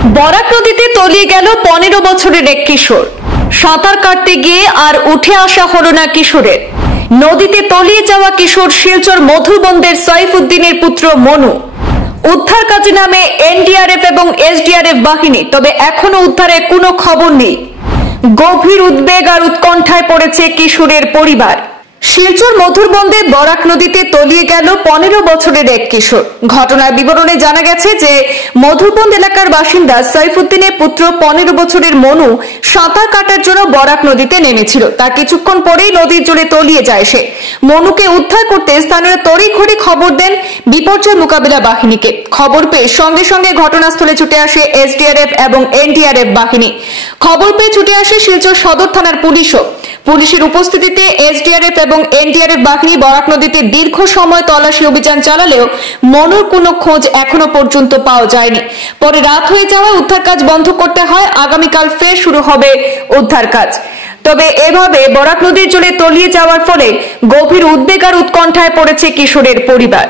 বরাক নদীতে তলিয়ে গেল 15 বছরের এক কিশোর। সাঁতার কাটতে গিয়ে আর উঠে আসা হলো না কিশোরের। নদীতে তলিয়ে যাওয়া কিশোর শিলচর মধুরবন্দের সাইফুদ্দিনের পুত্র মনু। উদ্ধার কাজে নামে এনডিআরএফ এবং এসডিআরএফ বাহিনী, তবে এখনো উদ্ধারের কোনো খবর নেই। গভীর উদ্বেগ আর উৎকণ্ঠায় পড়েছে কিশোরের পরিবার। শিলচর মধুরবন্দে বরাক নদীতে তলিয়ে গেল 15 বছরের এক কিশোর। ঘটনার বিবরণে জানা গেছে যে মধুরবন্দ এলাকার বাসিন্দা সাইফুদ্দিনের পুত্র 15 বছরের মনু সাঁতার কাটার জন্য বরাক নদীতে নেমেছিল। তার কিছুক্ষণ পরেই নদীর জলে তলিয়ে যায় সে। মনুকে উদ্ধার করতে স্থানীয়রা তড়িঘড়ি খবর দেন বিপর্যয় মোকাবিলা বাহিনীকে। খবর পেয়ে সঙ্গে সঙ্গে ঘটনাস্থলে ছুটে আসে এসডিআরএফ এবং এনডিআরএফ বাহিনী। খবর পেয়ে ছুটে আসে শিলচর সদর থানার পুলিশও। পুলিশের উপস্থিতিতে এসডিআরএফ এবং এনডিআরএফ বাহিনী বরাক নদীতে দীর্ঘ সময় তল্লাশি অভিযান চালালেও মনুর কোনো খোঁজ এখনো পর্যন্ত পাওয়া যায়নি। পরে রাত হয়ে যাওয়ায় উদ্ধার কাজ বন্ধ করতে হয়। আগামীকাল ফের শুরু হবে উদ্ধার কাজ। তবে এভাবে বরাক নদীর জলে তলিয়ে যাওয়ার ফলে গভীর উদ্বেগ আর উৎকণ্ঠায় পড়েছে কিশোরের পরিবার।